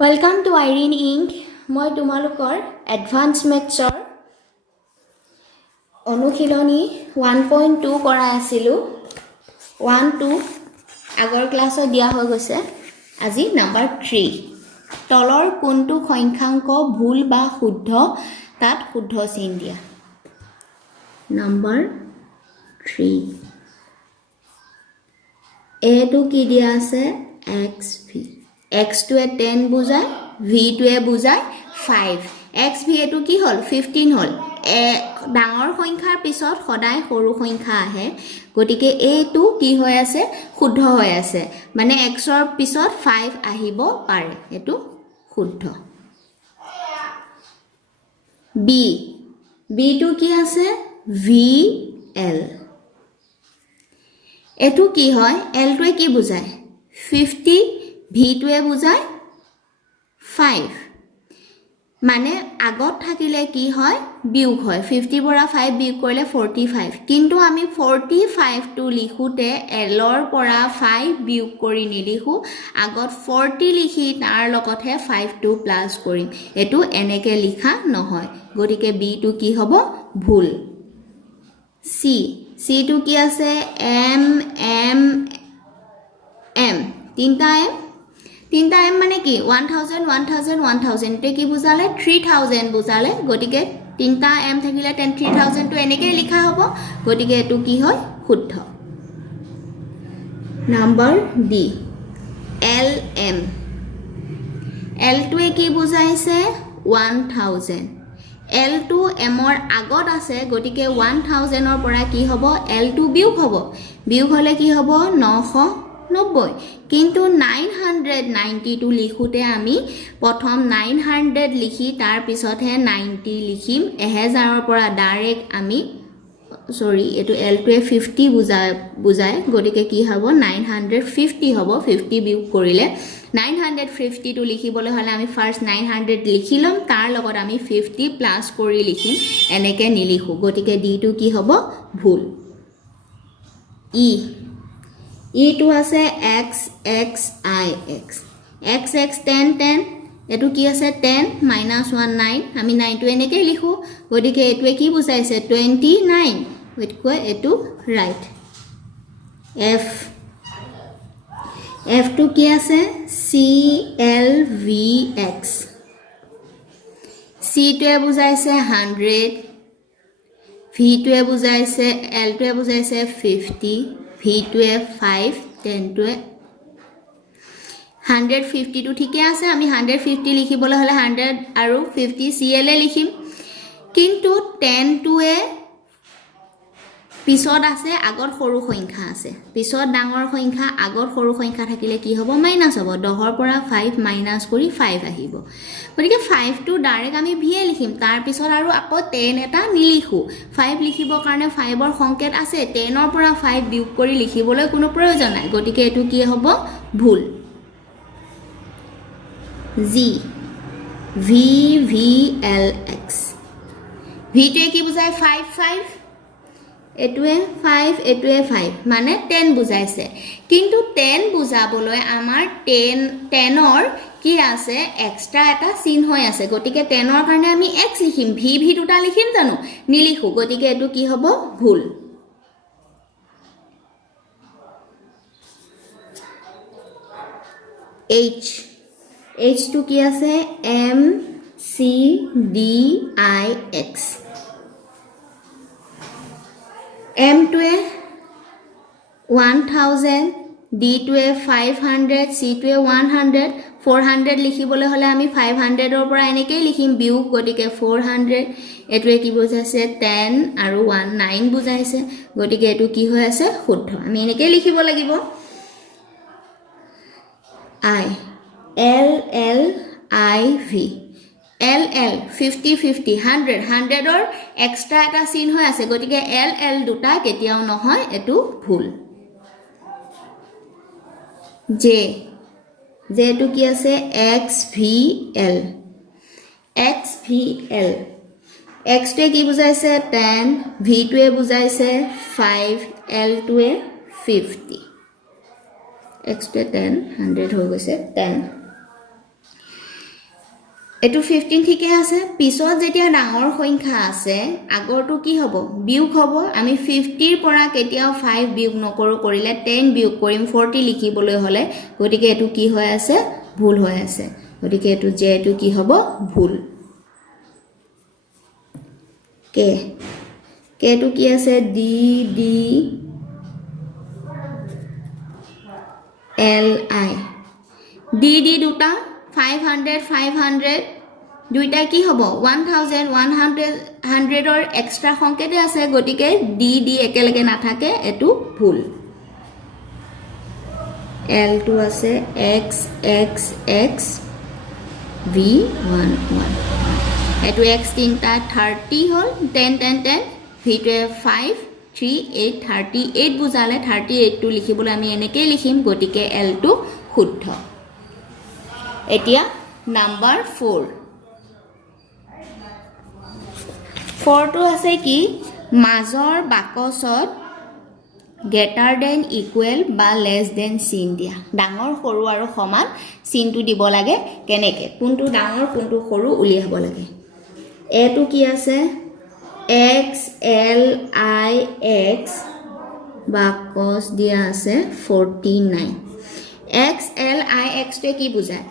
Welcome to Irene Inc. মই তোমালোকৰ advance মেথছৰ অনুশীলনী 1.2 কৰাই আছিলোঁ 1 2 আগৰ ক্লাছত দিয়া হৈ গৈছে আজি নাম্বাৰ 3 তলৰ কোনটো সংখ্যাংক ভুল বা শুদ্ধ তাত শুদ্ধ চিন দিয়া নাম্বাৰ 3 a টো কি দিয়া আছে xv x to a 10 বুজাই v to a বুজাই 5 xv এটো কি হল 15 হল ডাঙৰ সংখ্যাৰ পিছত সদায় সৰু সংখ্যা আহে গটিকে a টো কি হৈ আছে শুদ্ধ হৈ আছে মানে x ৰ পিছত 5 আহিব পাৰে এটো শুদ্ধ b b টো কি আছে vl এটো কি হয় l টোৱে কি বুজায় 50 v টোৱে বুজায় 5 মানে আগত থাকিলে কি হয় বিয়োগ হয় 50 পৰা 5 বিয়োগ কৰিলে 45 কিন্তু আমি 45 টো লিখোতে l ৰ পৰা 5 বিয়োগ কৰি নিলিখো আগত 40 লিখি তাৰ লগতহে 5 টো প্লাস কৰিম এটো এনেকে লিখা নহয় গটিকে b টো কি হ'ব ভুল c c টো কি আছে m m m তিনটা m মানে কি 1000 1000 1000 তে কি বুজালে 3000 বুজালে গটিকে তিনটা m থাকিলে 3000 টো এনেকৈ লিখা হ'ব গটিকে এটো কি হয় শুদ্ধ নাম্বাৰ ডি lm l টোৱে কি বুজাইছে 1000 l টো m ৰ আগত আছে গটিকে 1000 ৰ পৰা কি হ'ব l টো বিয়োগ হলে কি হ'ব 990 কিন্তু 992 লিখোতে আমি প্ৰথম 900 লিখি তাৰ পিছতহে 90 লিখিম 1000 ৰ পৰা ডাইৰেক্ট আমি সৰি এটো l টোৱে 50 বুজায় গটিকে কি হ'ব 950 হ'ব 50 বিয়োগ কৰিলে 950 টো লিখিবলৈ হলে আমি ফাৰ্স্ট 900 লিখি লম তাৰ লগত আমি 50 প্লাস কৰি লিখিম এনেকে নিলিখো গটিকে d টো কি হ'ব ভুল e টো আছে x x i x x x 10 10 এটো কি আছে 10 -1 9 আমি 9 টো এনেকৈ লিখো গটিকে এটোৱে কি বুজাইছে 29 গটিকে এটো ৰাইট f টো কি আছে c l v x c টোৱে বুজাইছে 100 v টোৱে বুজাইছে l টোৱে বুজাইছে 50 v টোৱে 5 10 টোৱে 150 টো ঠিকে আছে আমি 150 লিখিবলৈ হলে 100 আৰু 50 cl এ লিখিম কিন্তু 10 টোৱে পিছত আছে আগৰ সৰু সংখ্যা আছে পিছত ডাঙৰ সংখ্যা আগৰ সৰু সংখ্যা থাকিলে কি হ'ব মাইনাস হ'ব 10 ৰ পৰা 5 মাইনাস কৰি 5 আহিব গতিকে 5 টো ডাইৰেক্ট আমি v এ লিখিম তাৰ পিছত আৰু আকৌ 10 এটা নিলিখো 5 লিখিবৰ কাৰণে 5 ৰ সংকেত আছে 10 ৰ পৰা 5 বিয়োগ কৰি লিখিবলৈ কোনো প্ৰয়োজন নাই গতিকে এটো কি হ'ব ভুল g v v l x v টোৱে কি বুজায় 5 5 এটোৱে 5 এটোৱে 5 মানে 10 বুজাইছে কিন্তু 10 বুজাবলৈ আমাৰ 10 ৰ কি আছে এক্সট্ৰা এটা চিন হৈ আছে গটিকে 10 ৰ কাৰণে আমি x লিখিম v v দুটা লিখিম জানো নিলিখো গটিকে এটো কি হ'ব ভুল h টো কি আছে m c d i x m টোৱে 1000 d টোৱে 500 c টোৱে 100 400 লিখিবলৈ হলে আমি 500 ৰ পৰা এনেকৈ লিখিম বিয়োগ গটিকে 400 এটোৱে কি বুজাইছে 10 আৰু 1 9 বুজাইছে গটিকে এটো কি হৈ আছে শুদ্ধ আমি এনেকৈ লিখিব লাগিব i l l i v l l 50 50 100 100 ৰ এক্সট্ৰা এটা চিন হৈ আছে গটিকে l l দুটা কেতিয়াও নহয় এটো ভুল j টো কি আছে x v l x v l x টোৱে কি বুজাইছে 10 v টোৱে বুজাইছে 5 l টোৱে 50 x টোৱে 10 100 হৈ গৈছে 10 এটো 15 ঠিকে আছে পিছত যেতিয়া ডাঙৰ সংখ্যা আছে আগৰটো কি হ'ব বিয়োগ হ'ব আমি 50 ৰ পৰা কেতিয়াও 5 বিয়োগ নকৰো কৰিলে 10 বিয়োগ কৰিম 40 লিখিবলৈ হলে গতিকে এটো কি হৈ আছে ভুল হৈ আছে গতিকে এটো যে এটো কি হ'ব ভুল কে কেটো কি আছে D D L I D D দুটা 500 500 দুইটা কি হ'ব 1000 100 ৰ এক্সট্ৰা সংকেতে আছে গতিকে ডি ডি একেলগে নাথাকে এটো ভুল এল টু আছে x x x v 1 1 এটো x তিনটা 30 হল 10 10 10 v টো 5 3 8 38 বুজালে 38 টো লিখিবলৈ আমি এনেকৈ লিখিম গতিকে এল টো শুদ্ধ এতিয়া নাম্বাৰ 4 টো আছে কি মাজৰ বাকচত গ্ৰেটাৰ দেন ইকুৱেল বা লেছ দেন চিন দিয়া ডাঙৰ সৰু আৰু সমান চিনটো দিব লাগে কেনেকে কোনটো ডাঙৰ কোনটো সৰু উলিয়াব লাগে এটো কি আছে x l i x বাকচ দিয়া আছে 49 x l i x টো কি বুজায়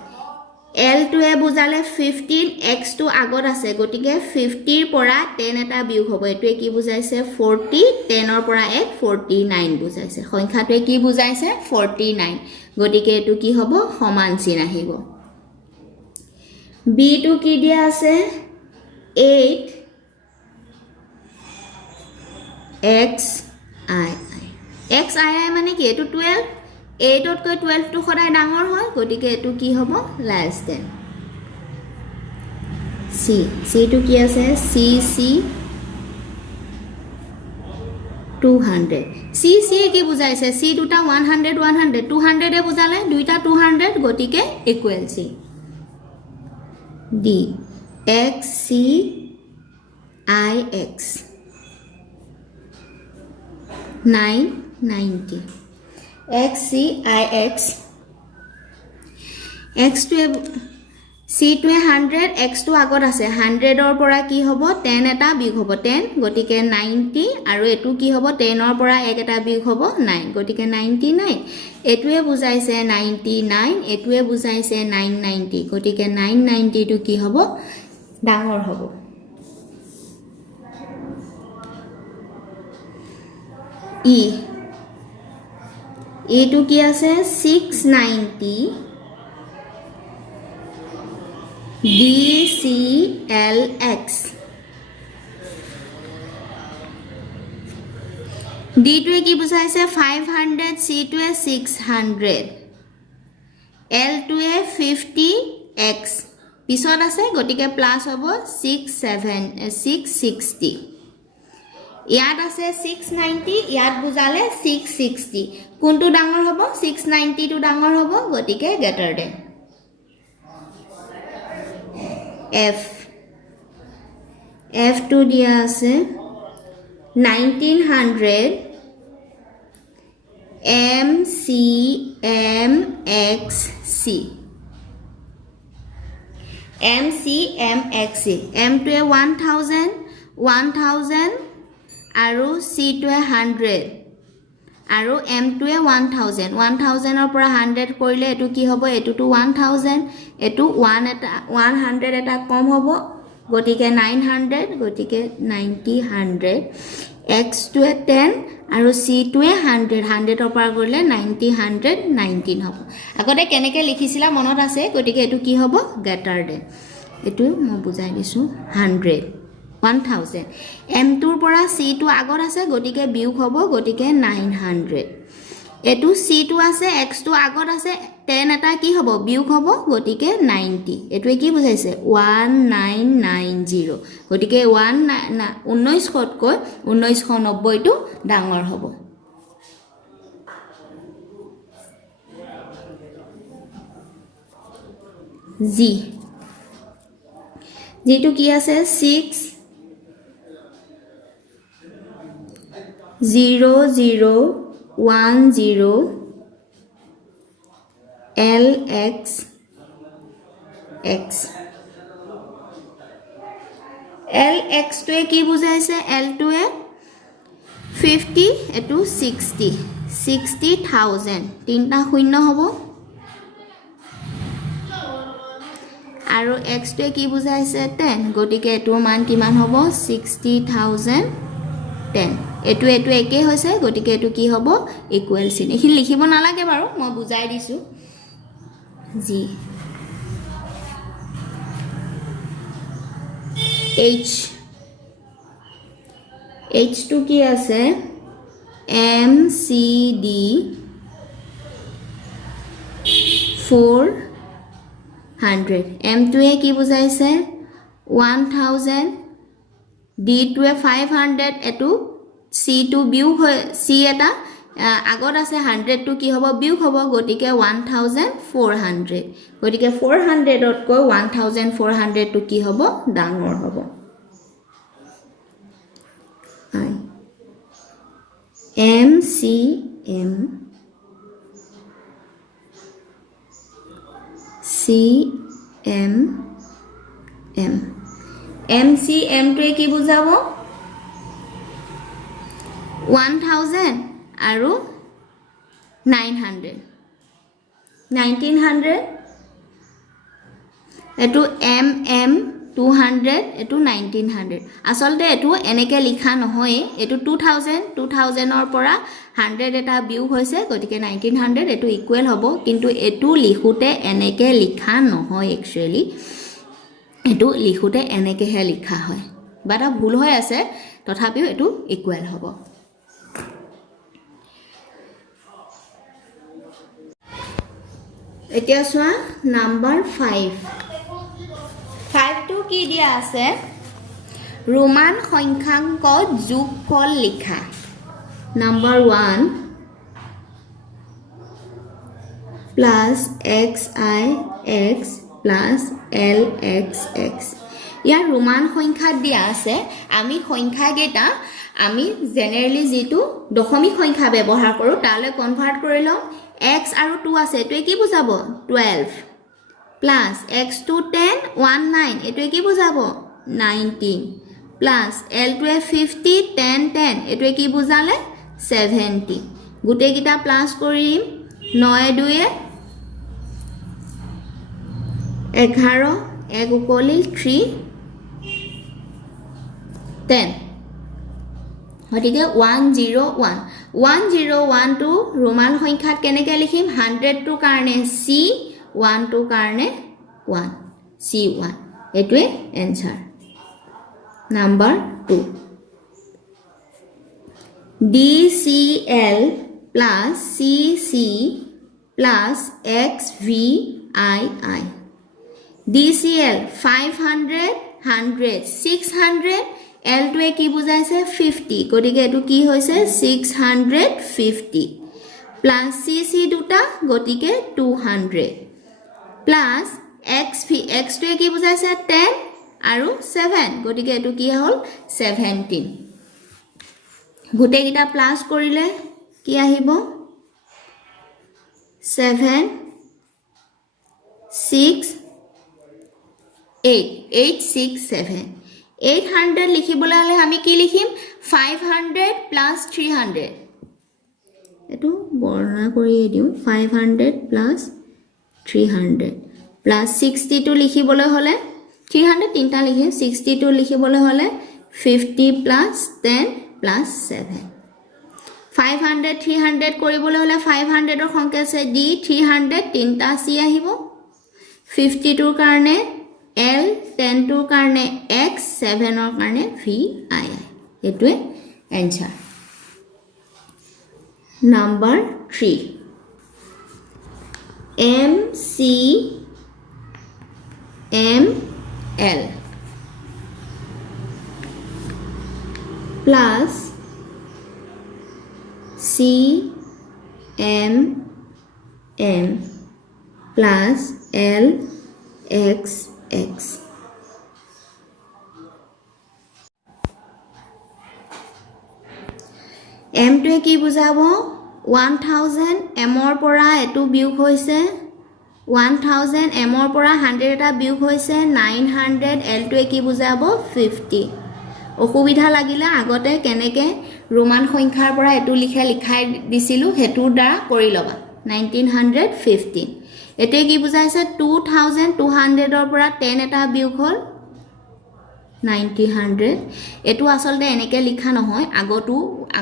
L to a বুজালে 15 x to আগত আছে গটিকে 50 ৰ পৰা 10 এটা বিয়োগ হ'ব এটোৱে কি বুজাইছে 40 10 ৰ পৰা 1 49 বুজাইছে সংখ্যাটোৱে কি বুজাইছে 49 গটিকে এটো কি হ'ব সমান চিন আহিব b টো কি দিয়া আছে 8 x i x i মানে কি এটো 12 8 তকৈ 12 টো সদায় ডাঙৰ হয় গটিকে এটো কি হ'ব লেছ দেন c c টো কি আছে c c 200 c c কি বুজাইছে c দুটা 100 100 200 এ বুজালে দুইটা 200 গটিকে equal c d x c i x 990 x c i x x to c to 100 x to আগত আছে 100 ৰ পৰা কি হ'ব 10 এটা বিয়োগ হ'ব 10 গটিকে 90 আৰু এটো কি হ'ব 10 ৰ পৰা 1 এটা বিয়োগ হ'ব 9 গটিকে 99 এটোৱে বুজাইছে 99 এটোৱে বুজাইছে 990 গটিকে 990 টো কি হ'ব ডাঙৰ হ'ব ই এটো কি আছে 690 DCLX D টোৱে কি বুজাইছে 500 C টোৱে 600 L টোৱে 50X পিছত আছে গটিকে প্লাস হ'ব 660 ইয়াত আছে 690 ইয়াত বুজালে 660 কোনটো ডাঙৰ হ'ব 690 টো ডাঙৰ হ'ব গটিকে গ্ৰেটাৰ দেন f f টো দিয়া আছে 1900 MCMXC MCMXC M টোৱে 1000 1000 আৰু c টোৱে 100 আৰু m টোৱে 1000 1000 ৰ পৰা 100 কৰিলে এটো কি হ'ব এটো টু 1000 এটো 1 এটা 100 এটা কম হ'ব গটিকে 900 গটিকে 90 100 x টোৱে 10 আৰু c টোৱে 100 100 ৰ পৰা কৰিলে 90 100 19 হ'ব আগতে কেনেকৈ লিখিছিলা মনত আছে গটিকে এটো কি হ'ব গ্ৰেটাৰ দেন এটো মই বুজাই দিছো 100 1000 m টোৰ পৰা c টো আগত আছে গটিকে বিয়োগ হ'ব গটিকে 900 এটো c টো আছে x টো আগত আছে 10 এটা কি হ'ব বিয়োগ হ'ব গটিকে 90 এটোৱে কি বুজাইছে 1990 গটিকে 1900 কৈ 1990 টো ডাঙৰ হ'ব g যেটো কি আছে 60010 LX X LX টোৱে কি বুজাইছে L টোৱে 50 এটো 60 60000 তিনটা শূন্য হ'ব আৰু x টোৱে কি বুজাইছে 10 গটিকে এটো মান কিমান হ'ব 60010 এটো একে হৈছে গটিকে এটো কি হ'ব ইকুৱেল চিন এখি লিখিব নালাগে বাৰু মই বুজাই দিছো জি H to কি আছে MCD 400 M to এ কি বুজাইছে 1000 D to এ 500 এটো C to বিউ হয় C এটা আগত আছে 100 to কি হ'ব বিউ হ'ব গটিকে 1400 গটিকে 400 তকৈ 1400 to কি হ'ব ডাঙৰ হ'ব MCM CMM MCM টোৱে কি বুজাব 1000 আৰু 900 1900 এটো MM 200 এটো 1900 আসলতে এটো এনেকে লিখা নহয় এটো 2000 অৰ পৰা 100 এটা বিউ হৈছে গটিকে 1900 এটো ইকুৱেল হ'ব কিন্তু এটো লিখুতে এনেকে লিখা নহয় একচুয়ালি এটো লিখুতে এনেকে হে লিখা হয় বাটা ভুল হৈ আছে তথাপিও এটো ইকুৱেল হ'ব এতিয়া সোয়া নাম্বাৰ 5 to কি দিয়া আছে ৰোমান সংখ্যাঙ্ক যোগফল লিখা number 1 plus xix plus lxx ইয়াৰ ৰোমান সংখ্যা দিয়া আছে আমি সংখ্যা গেটা আমি জেনাৰেলি যেটো দশমিক সংখ্যা ব্যৱহাৰ কৰো তালে কনভাৰ্ট কৰি লম x আৰু 2 আছে এটো কি বুজাব 12 plus x to 10 19 এটো কি বুজাব 19 plus l to 50 10 10 এটো কি বুজালে 70 গুটে গিটা প্লাস কৰিম 9 2 11 এক উকলিল 3 10 হটিকে 101 1012 টু ৰোমান সংখ্যাত কেনেকে লিখিম 100 টু কাৰণে c 1 টু কাৰণে 1 c1 এটোৱে answer number 2 DCL plus CC plus XVI DCL 500 100 600 L to কি বুজাইছে 50 গটিকে এটো কি হৈছে 650 plus CC দুটা গটিকে 200 plus x to কি বুজাইছে 10 আৰু 7 গটিকে এটো কি হল 17 গুটে গিটা প্লাস কৰিলে কি আহিব 7 6 8 867 800 লিখিবলৈ হলে আমি কি লিখিম 500 plus 300 এটো বৰ্ণনা কৰি দিও 500 plus 300 plus 62 লিখিবলৈ হলে 300 তিনটা লিখিম 62 লিখিবলৈ হলে 50 plus 10 plus 7 500 300 কৰিবলৈ হলে 500 ৰ সংখ্যা আছে d 300 তিনটা c আহিব 52 কাৰণে l 10 ৰ কাৰণে x 7 ৰ কাৰণে v i এটোৱে answer number 3 m c m l plus c m m plus l x x m to কি বুজাব 1000 m ৰ পৰা এটো বিয়োগ হৈছে 1000 m ৰ পৰা 100 এটা বিয়োগ হৈছে 900 l টোৱে কি বুজাব 50 অসুবিধা লাগিলে আগতে কেনেকে ৰোমান সংখ্যাৰ পৰা এটো লিখাই দিছিলো হেতুৰ দ্বাৰা কৰি লবা 1915 এতে কি বুজাইছে 2200 ৰ পৰা 10 এটা বিয়োগ হল 900 এটো আসলতে এনেকে লিখা নহয়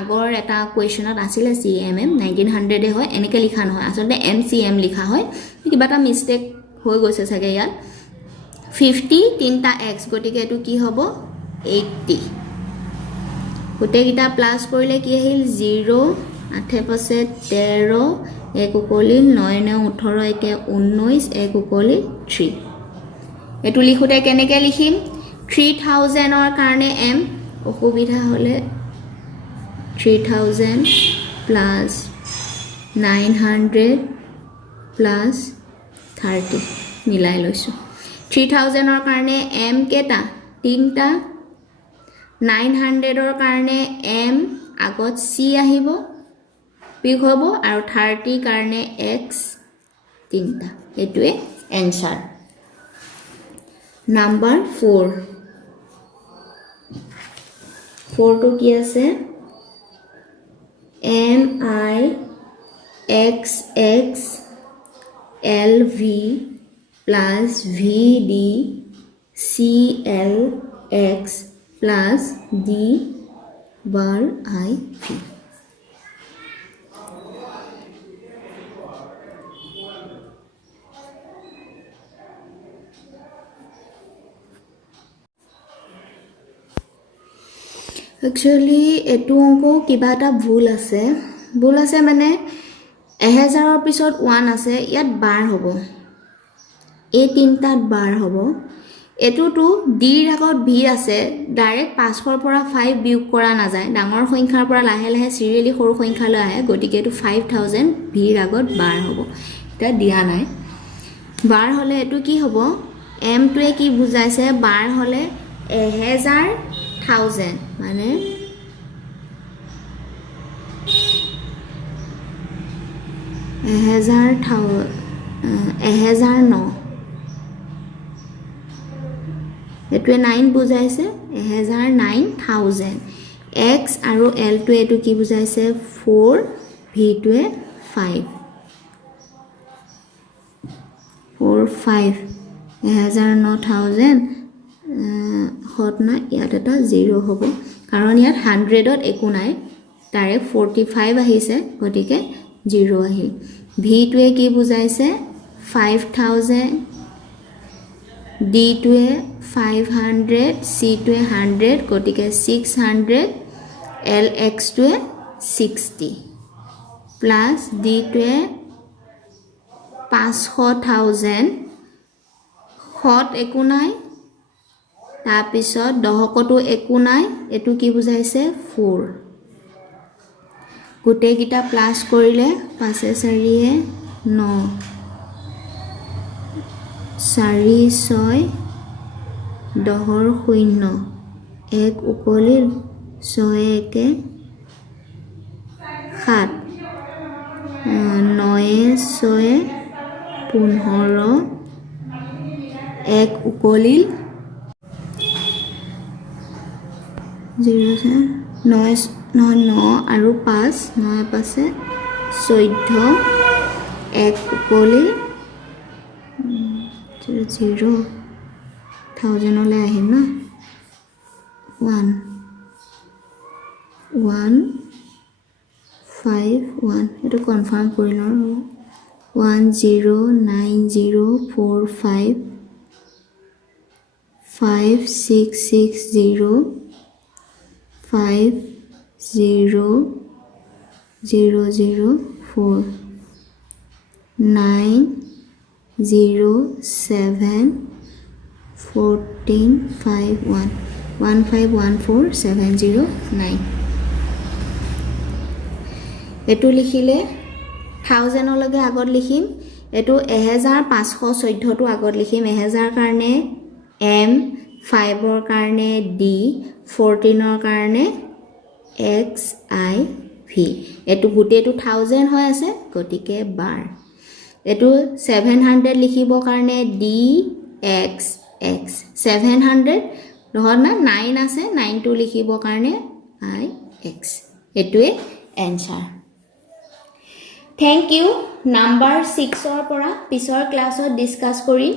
আগৰ এটা কোৱেশ্চনত আছিল CMM 1900 এ হয় এনেকে লিখা নহয় আসলতে MCM লিখা হয় কিবা এটা মিস্টেক হৈ গৈছে চাগে ইয়াত 50 তিনটা x গটিকে এটো কি হ'ব 80 গোটেইটা প্লাস কৰিলে কি আহিল 0 8 পাছে 13 1 উকলিল 9 9 18 একে 19 1 উকলিল 3 এটো লিখোতে কেনেকে লিখিম 3000 ৰ কাৰণে m অসুবিধা হলে 3000 plus 900 plus 30 মিলাই লৈছো 3000 ৰ কাৰণে m কেটা তিনটা 900 ৰ কাৰণে m আগত c আহিব বিগ হ'ব আৰু 30 কাৰণে x তিনটা এটোৱে এনসার নাম্বার 4 to কি আছে m I x x l v plus v d c l x plus d bar I v Actually এটো অংক কিবা এটা ভুল আছে মানে 1000 ৰ পিছত 1 আছে ইয়াত বাৰ হ'ব এই তিনটাত বাৰ হ'ব এটোটো d ৰ আগত v আছে ডাইৰেক্ট 5 ৰ পৰা 5 বিয়োগ কৰা না যায় ডাঙৰ সংখ্যাৰ পৰা লাহে লাহে সিৰিয়ালি সৰু সংখ্যালৈ আহে গতিকে এটো 5000 v ৰ আগত বাৰ হ'ব এটা দিয়া নাই বাৰ হলে এটো কি হ'ব m টোৱে কি বুজাইছে বাৰ হলে 1000 মানে 1009 এটোৱে 9 বুজাইছে 109000 x আৰু l টোৱে এটো কি বুজাইছে 4 v টোৱে 5 109000 হত না ইয়াত এটা 0 হ'ব কাৰণ ইয়াত 100 ত একো নাই ডাইৰেক্ট 45 আহিছে গতিকে 0 আহিল v টোৱে কি বুজাইছে 5000 d টোৱে 500 c টোৱে 100 গতিকে 600 l x টোৱে 60 প্লাস d টোৱে 500000 হত একো নাই তাৰপিছত দহকটো একো নাই এটো কি বুজাইছে 4 গোটেই গিটা প্লাস কৰিলে 5 4 9 4 6 দহৰ 0 1 উকলিল 6 1 7 9 6 15 1 উকলিল 0 9 আৰু 5 9 পাছে 14 1 উকলিল 0 1000 লৈ আহিম না 1 1 5 1 এটো কনফার্ম কৰি লও 109045 5660 5004 907 1451 1514709 এটো লিখিলে 1000 লগে আগত লিখিম এটো 1514 টো আগত লিখিম 1000 কাৰণে m 5 ৰ কাৰণে d 14 ৰ কাৰণে x i v এটো গুটেটো 1000 হৈ আছে গটিকে বাৰ এটো 700 লিখিব কাৰণে dx x 700 নহয় না 9 আছে 9 টো লিখিব কাৰণে I x এটোৱে এনসাৰ থ্যাংক ইউ নাম্বাৰ 6 ৰ পৰা পিছৰ ক্লাছত ডিসকাস কৰিম